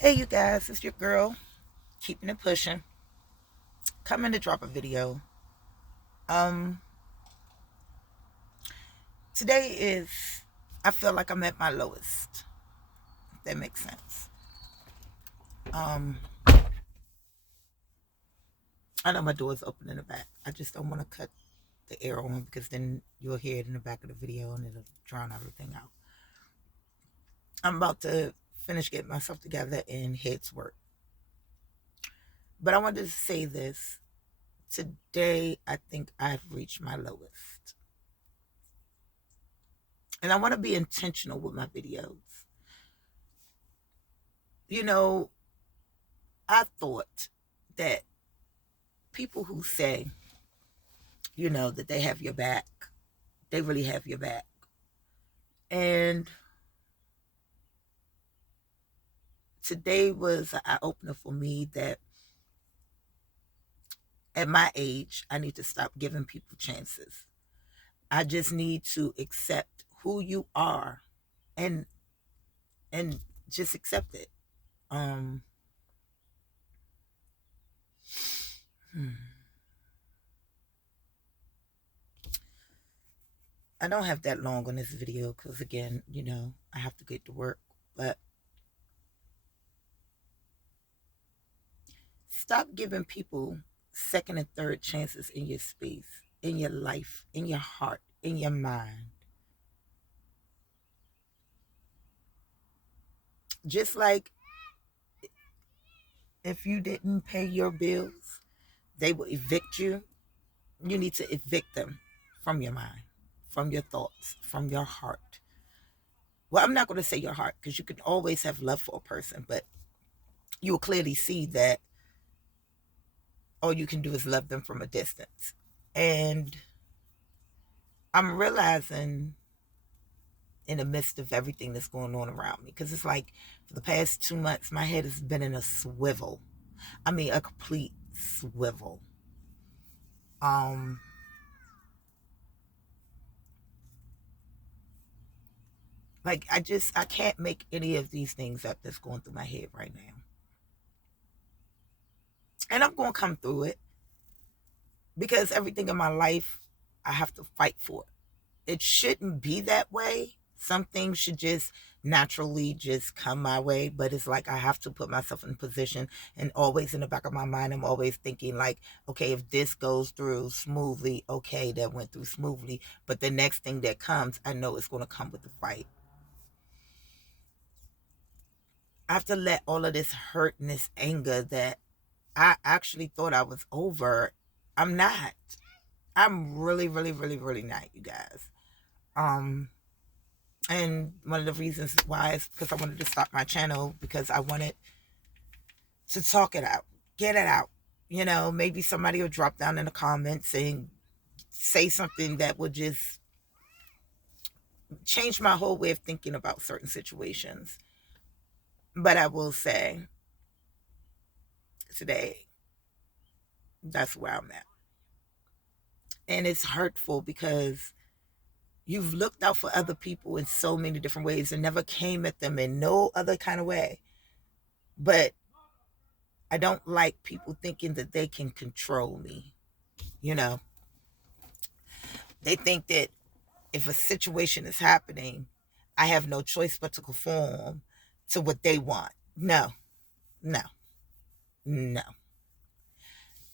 Hey you guys, it's your girl, keeping it pushing. Coming to drop a video. Um, Today is I feel like I'm at my lowest. If that makes sense. Um, I know my door's open in the back. I just don't want to cut the air on because then you'll hear it in the back of the video and it'll drown everything out. I'm about to finish getting myself together and head to work. But I wanted to say this. Today I think I've reached my lowest. And I want to be intentional with my videos. You know, I thought that people who say, that they have your back, they really have your back. And today was an eye opener for me that at my age, I need to stop giving people chances. I just need to accept who you are and and just accept it. Um hmm. I don't have that long on this video because again, I have to get to work. But stop giving people second and third chances in your space, in your life, in your heart, in your mind. Just like if you didn't pay your bills, they will evict you. You need to evict them from your mind, from your thoughts, from your heart. Well, I'm not going to say your heart because you can always have love for a person, but you will clearly see that all you can do is love them from a distance. And I'm realizing in the midst of everything that's going on around me, because it's like for the past 2 months, my head has been in a swivel. I mean, a complete swivel. Um, like I can't make any of these things up that's going through my head right now. And I'm going to come through it because everything in my life I have to fight for. It shouldn't be that way. Some things should just naturally just come my way, but it's like I have to put myself in position, and always in the back of my mind I'm always thinking like, okay, if this goes through smoothly, okay, that went through smoothly, but the next thing that comes, I know it's going to come with the fight. I have to let all of this hurt and this anger that I actually thought I was over. I'm not. I'm really, really, really, really not, you guys. Um, and one of the reasons why is because I wanted to stop my channel because I wanted to talk it out, get it out. Maybe somebody will drop down in the comments and say something that would just change my whole way of thinking about certain situations. But I will say today, that's where I'm at. And it's hurtful because you've looked out for other people in so many different ways and never came at them in no other kind of way. But I don't like people thinking that they can control me. You know, they think that if a situation is happening, I have no choice but to conform to what they want. No, no, no.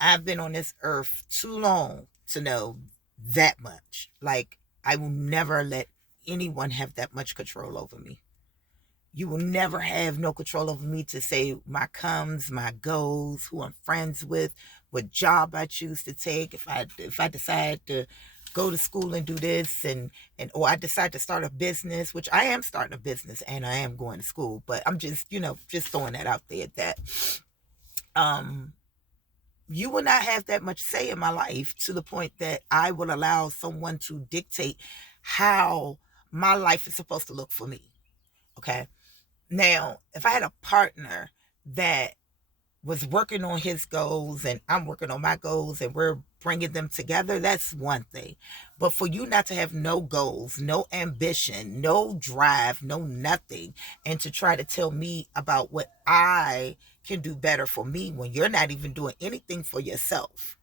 I've been on this earth too long to know that much. Like, I will never let anyone have that much control over me. You will never have no control over me to say my comes, my goes, who I'm friends with, what job I choose to take. If I decide to go to school and do this, and or I decide to start a business, which I am starting a business and I am going to school, but I'm just just throwing that out there that um you will not have that much say in my life to the point that I will allow someone to dictate how my life is supposed to look for me. Okay. Now, if I had a partner that was working on his goals and I'm working on my goals and we're bringing them together, that's one thing. But for you not to have no goals, no ambition, no drive, no nothing, and to try to tell me about what I can do better for me when you're not even doing anything for yourself,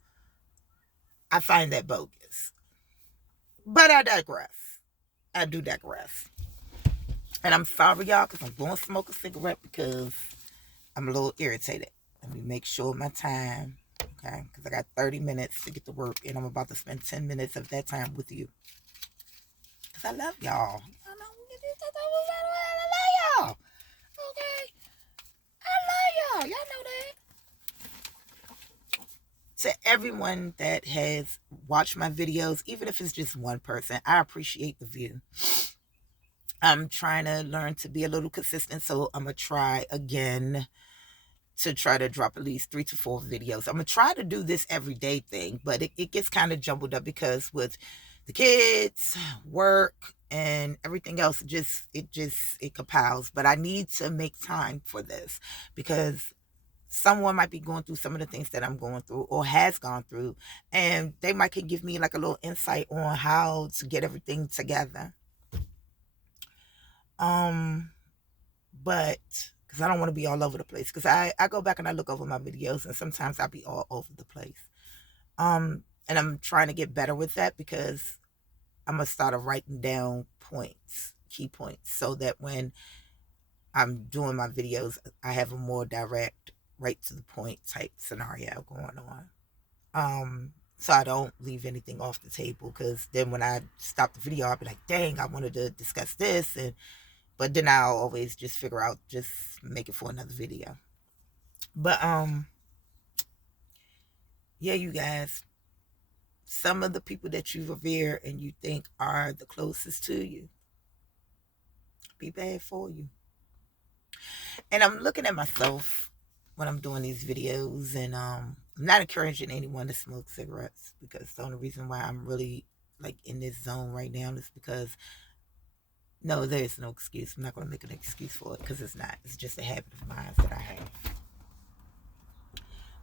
I find that bogus. But I digress. I do digress. And I'm sorry, y'all, because I'm going to smoke a cigarette because I'm a little irritated. Let me make sure of my time, okay? Because I got 30 minutes to get to work, and I'm about to spend 10 minutes of that time with you. Because I love y'all. I love y'all. Okay? I love y'all. Y'all know that. To everyone that has watched my videos, even if it's just one person, I appreciate the view. I'm trying to learn to be a little consistent, so I'm going to try again to try to drop at least 3 to 4 videos. I'm going to try to do this everyday thing, but it gets kind of jumbled up because with the kids, work, and everything else, it compiles. But I need to make time for this because someone might be going through some of the things that I'm going through or has gone through, and they might can give me like a little insight on how to get everything together. But because I don't want to be all over the place, because I go back and I look over my videos and sometimes I'll be all over the place. And I'm trying to get better with that because I'm gonna start writing down points, key points, so that when I'm doing my videos, I have a more direct, right to the point type scenario going on. So I don't leave anything off the table, because then when I stop the video, I'll be like, dang, I wanted to discuss this, but then I'll always just figure out, just make it for another video. But yeah, you guys, some of the people that you revere and you think are the closest to you be bad for you. And I'm looking at myself when I'm doing these videos, and I'm not encouraging anyone to smoke cigarettes, because the only reason why I'm really like in this zone right now is because, no, there is no excuse. I'm not going to make an excuse for it, because it's not. It's just a habit of mine that I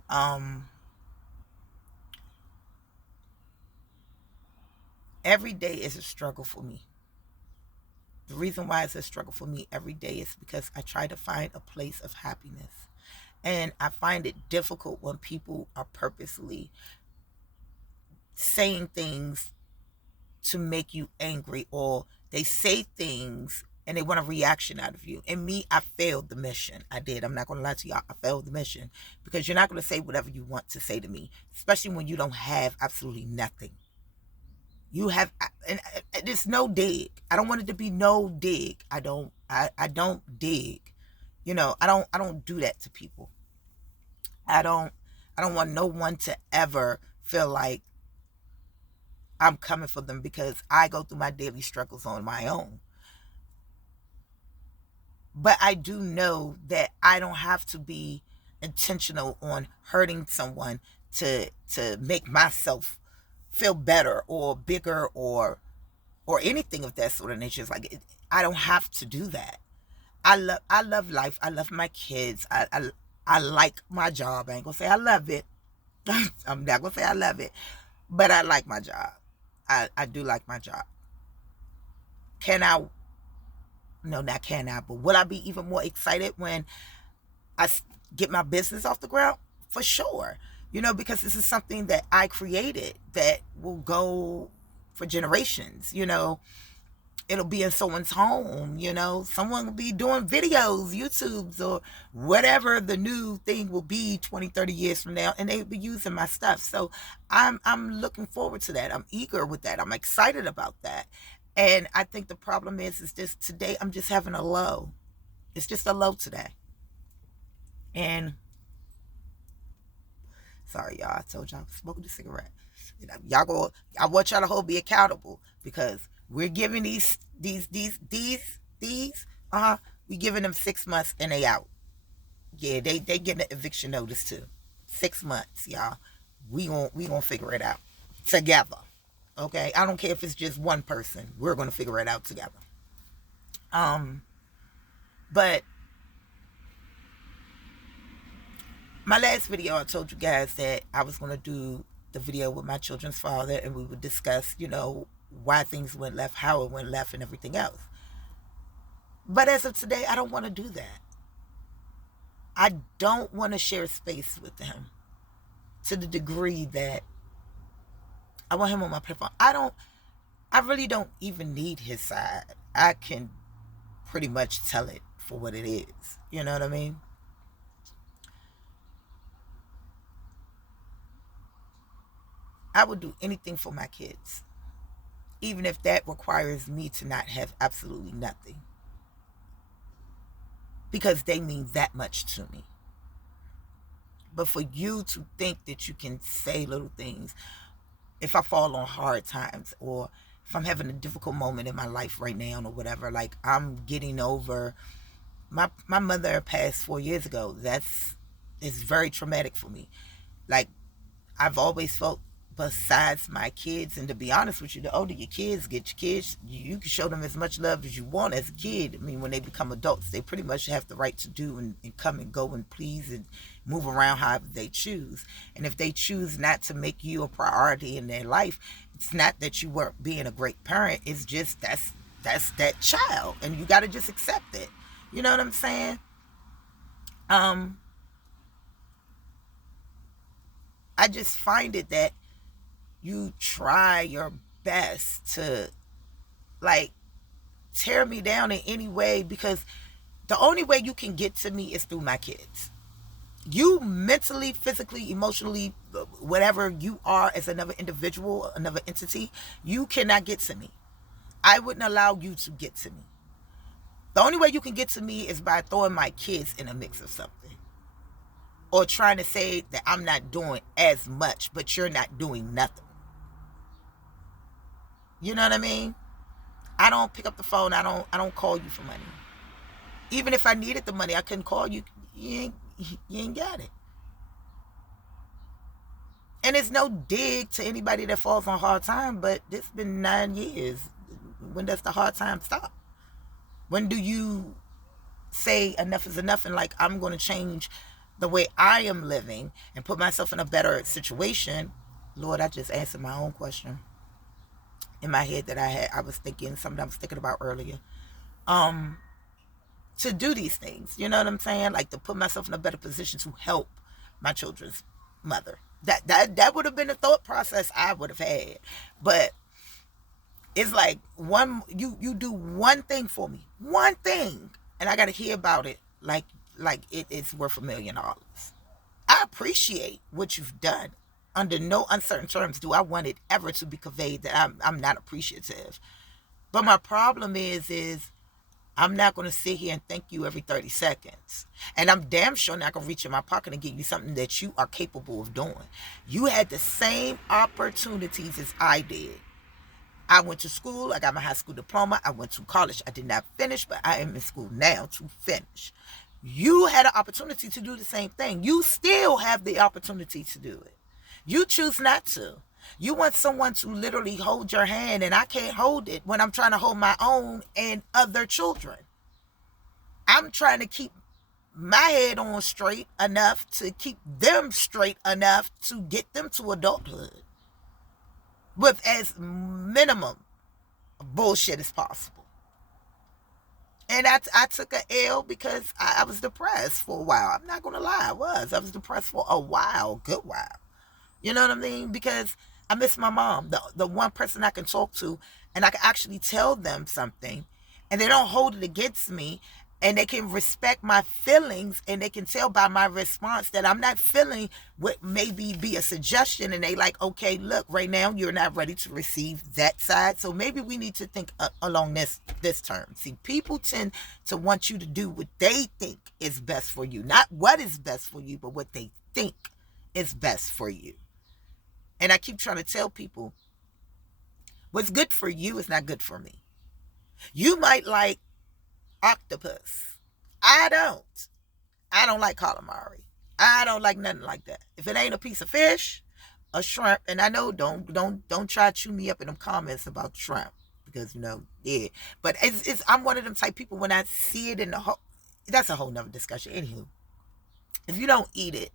have. Every day is a struggle for me. The reason why it's a struggle for me every day is because I try to find a place of happiness. And I find it difficult when people are purposely saying things to make you angry, or they say things and they want a reaction out of you. And me, I failed the mission. I did. I'm not going to lie to y'all. I failed the mission, because you're not going to say whatever you want to say to me, especially when you don't have absolutely nothing. You have, and it's no dig. I don't want it to be no dig. I don't dig. I don't do that to people. I don't want no one to ever feel like I'm coming for them, because I go through my daily struggles on my own. But I do know that I don't have to be intentional on hurting someone to make myself feel better or bigger, or anything of that sort of nature. It's like, I don't have to do that. I love life. I love my kids. I like my job. I ain't gonna say I love it. I'm not gonna say I love it, but I like my job. I do like my job. Can I? No, not can I, but will I be even more excited when I get my business off the ground? For sure. Because this is something that I created that will go for generations. It'll be in someone's home. Someone will be doing videos, YouTubes, or whatever the new thing will be 20, 30 years from now, and they'll be using my stuff. So I'm looking forward to that. I'm eager with that. I'm excited about that. And I think the problem is just today I'm just having a low. It's just a low today. And sorry, y'all. I told y'all I'm smoking a cigarette. I want y'all to hold me accountable, because we're giving these, we giving them 6 months and they out. Yeah, they getting an eviction notice too. 6 months, y'all. We gonna figure it out together. Okay, I don't care if it's just one person. We're gonna figure it out together. But my last video, I told you guys that I was gonna do the video with my children's father, and we would discuss, why things went left, how it went left, and everything else. But as of today, I don't want to do that. I don't want to share space with him to the degree that I want him on my platform. I really don't even need his side. I can pretty much tell it for what it is. You know what I mean? I would do anything for my kids, even if that requires me to not have absolutely nothing, because they mean that much to me. But for you to think that you can say little things, if I fall on hard times, or if I'm having a difficult moment in my life right now, or whatever, like I'm getting over, my mother passed 4 years ago. It's very traumatic for me. Like, I've always felt, besides my kids, and to be honest with you, the older your kids get, you can show them as much love as you want as a kid. I mean, when they become adults, they pretty much have the right to do and come and go and please and move around however they choose. And if they choose not to make you a priority in their life, it's not that you weren't being a great parent. It's just that's that child, and you got to just accept it. You know what I'm saying? I just find it that you try your best to, like, tear me down in any way, because the only way you can get to me is through my kids. You mentally, physically, emotionally, whatever you are as another individual, another entity, you cannot get to me. I wouldn't allow you to get to me. The only way you can get to me is by throwing my kids in a mix of something, or trying to say that I'm not doing as much, but you're not doing nothing. You know what I mean? I don't pick up the phone. I don't call you for money. Even if I needed the money, I couldn't call you. You ain't got it. And it's no dig to anybody that falls on hard time, but it's been 9 years. When does the hard time stop? When do you say enough is enough, and, like, I'm going to change the way I am living and put myself in a better situation? Lord, I just answered my own question in my head that I was thinking, something I was thinking about earlier. To do these things, you know what I'm saying? Like, to put myself in a better position to help my children's mother. That would have been a thought process I would have had. But it's like, you do one thing for me, one thing, and I got to hear about it like it's worth $1 million. I appreciate what you've done. Under no uncertain terms do I want it ever to be conveyed that I'm not appreciative. But my problem is I'm not going to sit here and thank you every 30 seconds. And I'm damn sure not going to reach in my pocket and give you something that you are capable of doing. You had the same opportunities as I did. I went to school. I got my high school diploma. I went to college. I did not finish, but I am in school now to finish. You had an opportunity to do the same thing. You still have the opportunity to do it. You choose not to. You want someone to literally hold your hand, and I can't hold it when I'm trying to hold my own and other children. I'm trying to keep my head on straight enough to keep them straight enough to get them to adulthood with as minimum bullshit as possible. And I took an L because I was depressed for a while. I'm not going to lie, I was depressed for a while, good while. You know what I mean? Because I miss my mom, the one person I can talk to, and I can actually tell them something, and they don't hold it against me, and they can respect my feelings, and they can tell by my response that I'm not feeling what maybe be a suggestion, and they like, okay, look, right now you're not ready to receive that side, so maybe we need to think along this term. See, people tend to want you to do what they think is best for you, not what is best for you, but what they think is best for you. And I keep trying to tell people, what's good for you is not good for me. You might like octopus. I don't like calamari. I don't like nothing like that. If it ain't a piece of fish, a shrimp, and I know don't try to chew me up in them comments about shrimp, because yeah. But I'm one of them type people, when I see it in the whole, that's a whole nother discussion. Anywho, if you don't eat it,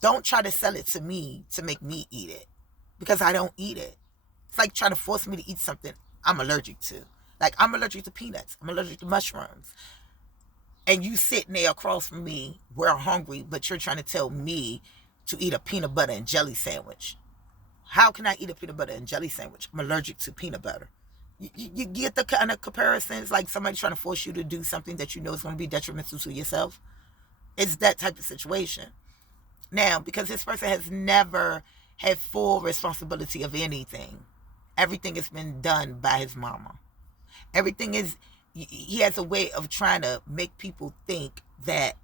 don't try to sell it to me to make me eat it, because I don't eat it. It's like trying to force me to eat something I'm allergic to. Like, I'm allergic to peanuts. I'm allergic to mushrooms. And you sitting there across from me, we're hungry, but you're trying to tell me to eat a peanut butter and jelly sandwich. How can I eat a peanut butter and jelly sandwich? I'm allergic to peanut butter. You get the kind of comparisons, like somebody trying to force you to do something that you know is going to be detrimental to yourself. It's that type of situation. Now, because this person has never had full responsibility of anything, everything has been done by his mama. Everything is, he has a way of trying to make people think that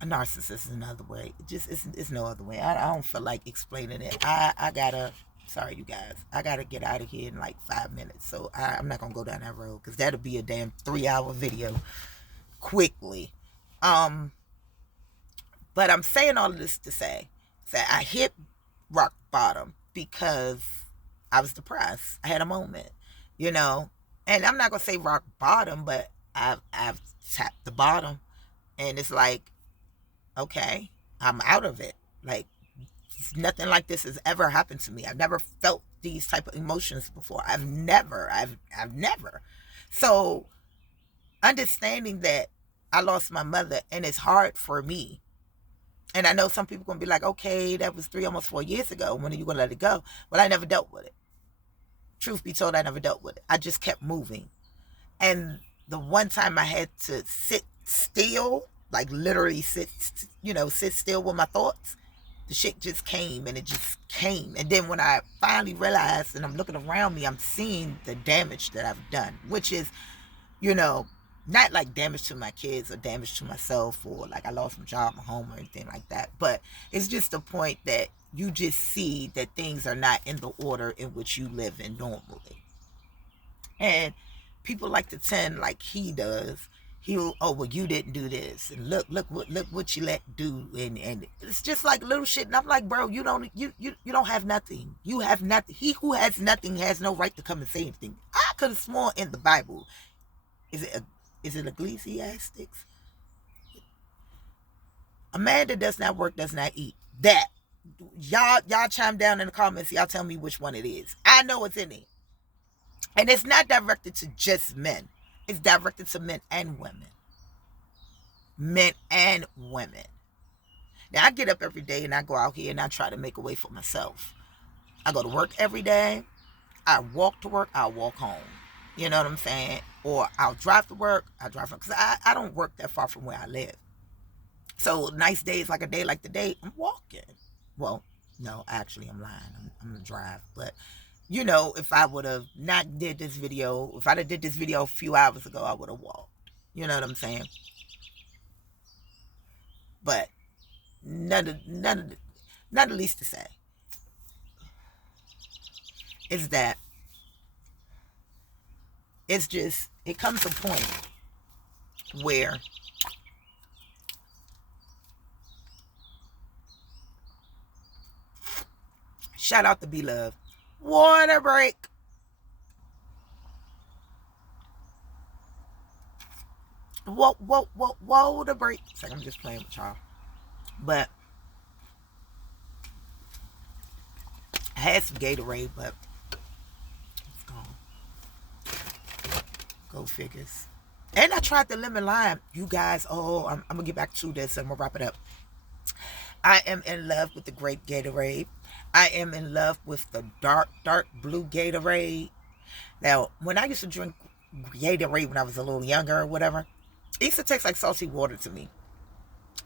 a narcissist is another way. It just it's no other way. I don't feel like explaining it. I gotta, sorry you guys, I gotta get out of here in like 5 minutes. So I'm not gonna go down that road, because that'll be a damn 3-hour video quickly. But I'm saying all of this to say that I hit rock bottom because I was depressed. I had a moment, you know. And I'm not gonna say rock bottom, but I've tapped the bottom, and it's like, okay, I'm out of it. Like, nothing like this has ever happened to me. I've never felt these type of emotions before. I've never. So understanding that I lost my mother, and it's hard for me. And I know some people gonna be like, okay, that was 3, almost 4 years ago. When are you gonna let it go? Well, I never dealt with it. Truth be told, I never dealt with it. I just kept moving. And the one time I had to sit still, like literally sit still with my thoughts, the shit just came, and it just came. And then when I finally realized, and I'm looking around me, I'm seeing the damage that I've done, which is, not like damage to my kids or damage to myself, or like I lost my job, my home, or anything like that. But it's just the point that you just see that things are not in the order in which you live in normally. And people like to tend like he does. Oh, well, you didn't do this, and look what you let do, and it's just like little shit. And I'm like, bro, you don't have nothing. You have nothing. He who has nothing has no right to come and say anything. I could have sworn in the Bible, is it Ecclesiastics? A man that does not work does not eat. That, y'all chime down in the comments. Y'all tell me which one it is. I know it's in it. And it's not directed to just men. It's directed to men and women. Men and women. Now, I get up every day and I go out here and I try to make a way for myself. I go to work every day. I walk to work. I walk home. You know what I'm saying? Or I'll drive to work. Because I don't work that far from where I live. So nice days, like a day like today, I'm walking. Well, no, actually I'm lying. I'm going to drive. But, if I would have not did this video, if I'd have did this video a few hours ago, I would have walked. You know what I'm saying? But none the least to say is that it's just, it comes to a point where shout out to B-Love. Water break. Water break. It's like I'm just playing with y'all. But I had some Gatorade, but it's gone. Go figures. And I tried the lemon lime. You guys, I'm going to get back to this and I'm going to wrap it up. I am in love with the grape Gatorade. I am in love with the dark blue Gatorade. Now, when I used to drink Gatorade when I was a little younger or whatever, it used to taste like salty water to me.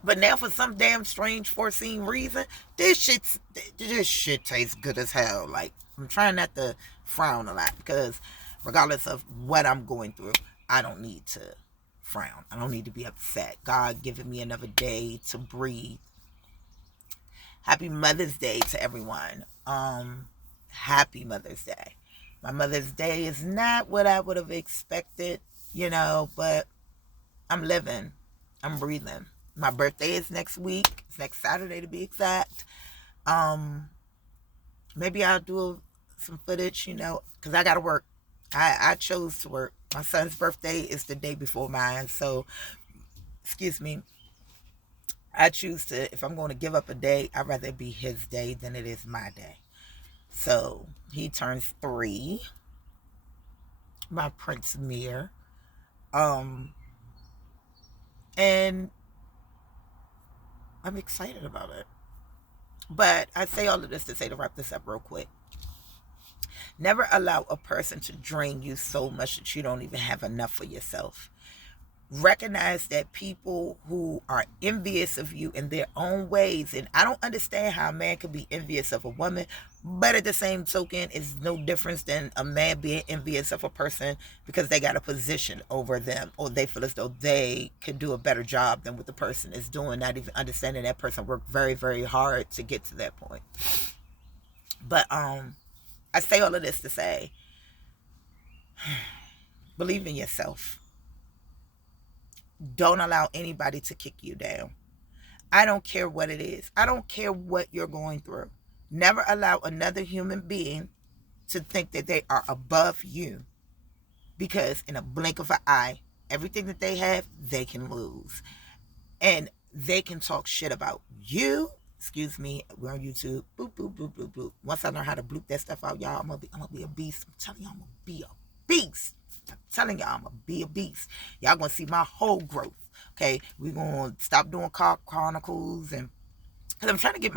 But now, for some damn strange foreseen reason, this shit tastes good as hell. Like, I'm trying not to frown a lot, because regardless of what I'm going through, I don't need to frown. I don't need to be upset. God giving me another day to breathe. Happy Mother's Day to everyone. Happy Mother's Day. My Mother's Day is not what I would have expected, but I'm living. I'm breathing. My birthday is next week. It's next Saturday to be exact. Maybe I'll do some footage, because I got to work. I chose to work. My son's birthday is the day before mine, so, excuse me. I choose to, if I'm going to give up a day, I'd rather it be his day than it is my day. So he turns 3, my Prince Mir. Um, and I'm excited about it. But I say all of this to say, to wrap this up real quick. Never allow a person to drain you so much that you don't even have enough for yourself. Recognize that people who are envious of you in their own ways, and I don't understand how a man could be envious of a woman, but at the same token, it's no difference than a man being envious of a person because they got a position over them, or they feel as though they could do a better job than what the person is doing, not even understanding that person worked very, very hard to get to that point. But I say all of this to say, believe in yourself. Don't allow anybody to kick you down. I don't care what it is. I don't care what you're going through. Never allow another human being to think that they are above you, because in a blink of an eye, everything that they have, they can lose. And they can talk shit about you. Excuse me, we're on YouTube. Boop, boop, boop, boop, boop. Once I learn how to bloop that stuff out, y'all, I'm gonna be a beast. I'm telling y'all, I'm gonna be a beast. I'm telling y'all, I'm gonna be a beast. Y'all gonna see my whole growth. Okay, we're gonna stop doing car chronicles, and because I'm trying to get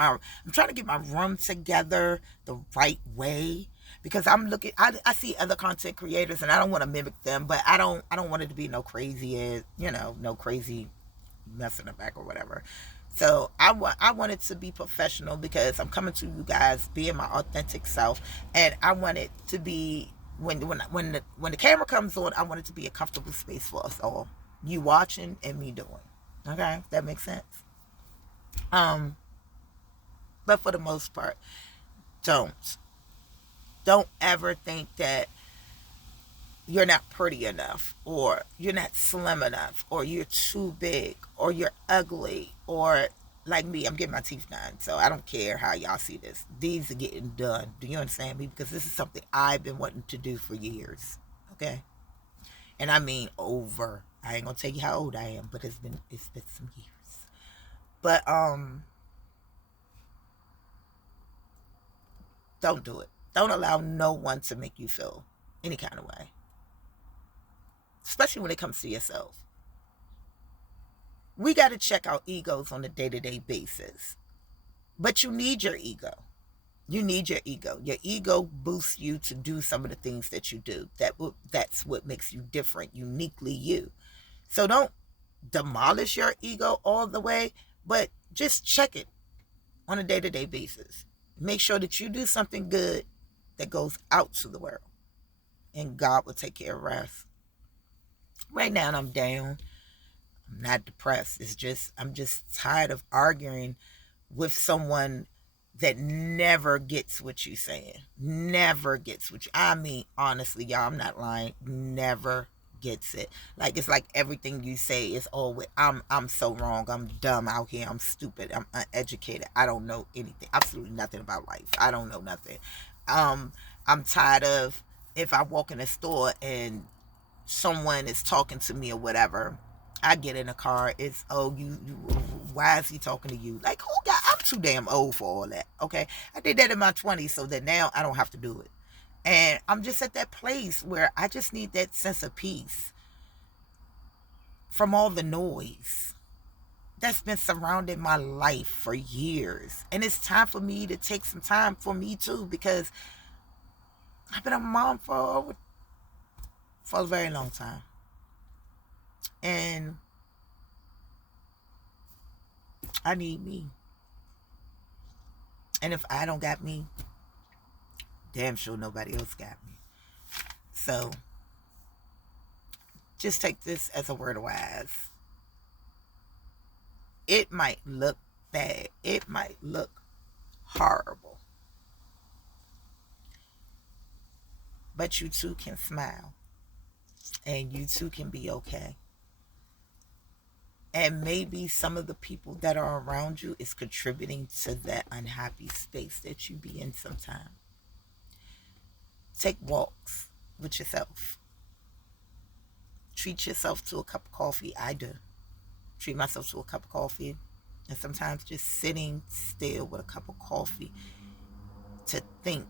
my room together the right way, because I'm looking, I see other content creators and I don't want to mimic them, but I don't want it to be no crazy, no crazy mess in the back or whatever. So I want it to be professional, because I'm coming to you guys being my authentic self, and I want it to be, when the camera comes on, I want it to be a comfortable space for us all. You watching and me doing. Okay, that makes sense. Um, but for the most part, don't don't ever think that you're not pretty enough, or you're not slim enough, or you're too big, or you're ugly, or like me, I'm getting my teeth done, so I don't care how y'all see this. These are getting done. Do you understand me? Because this is something I've been wanting to do for years. Okay, and I mean over. I ain't gonna tell you how old I am, but it's been some years. But don't do it. Don't allow no one to make you feel any kind of way, especially when it comes to yourself. We got to check our egos on a day-to-day basis. But you need your ego. You need your ego. Your ego boosts you to do some of the things that you do. That's what makes you different, uniquely you. So don't demolish your ego all the way, but just check it on a day-to-day basis. Make sure that you do something good that goes out to the world, and God will take care of the rest. Right now, I'm down. I'm not depressed. It's just, I'm just tired of arguing with someone that never gets what you're saying. Never gets what you, I mean, honestly, y'all, I'm not lying. Never gets it. Like, it's like everything you say is always, I'm so wrong. I'm dumb out here. I'm stupid. I'm uneducated. I don't know anything. Absolutely nothing about life. I don't know nothing. Um, I'm tired of, if I walk in a store and someone is talking to me or whatever, I get in a car, it's, oh, you why is he talking to you? Like, who got, I'm too damn old for all that. Okay, I did that in my 20s, so that now I don't have to do it. And I'm just at that place where I just need that sense of peace from all the noise that's been surrounding my life for years. And it's time for me to take some time for me too, because I've been a mom for a very long time. And I need me. And if I don't got me, damn sure nobody else got me. So just take this as a word of wise. It might look bad. It might look horrible. But you too can smile. And you too can be okay. And maybe some of the people that are around you is contributing to that unhappy space that you be in sometimes. Take walks with yourself. Treat yourself to a cup of coffee. I do. Treat myself to a cup of coffee. And sometimes just sitting still with a cup of coffee to think.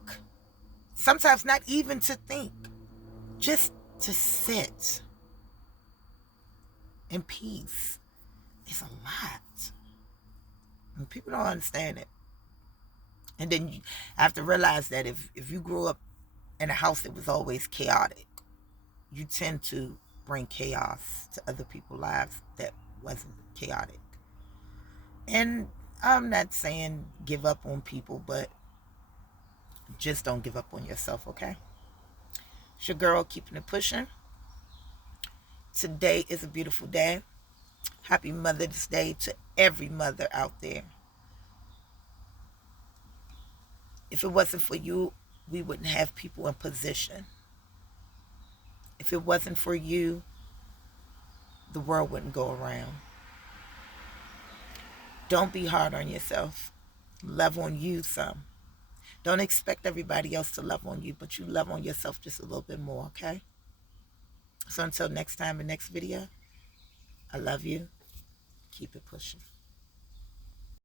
Sometimes not even to think, just to sit in peace. It's a lot. And people don't understand it. And then you have to realize that if you grew up in a house that was always chaotic, you tend to bring chaos to other people's lives that wasn't chaotic. And I'm not saying give up on people, but just don't give up on yourself, okay? It's your girl keeping it pushing. Today is a beautiful day. Happy Mother's Day to every mother out there. If it wasn't for you, we wouldn't have people in position. If it wasn't for you, the world wouldn't go around. Don't be hard on yourself. Love on you some. Don't expect everybody else to love on you, but you love on yourself just a little bit more, okay? So until next time, in next video, I love you. Keep it pushing.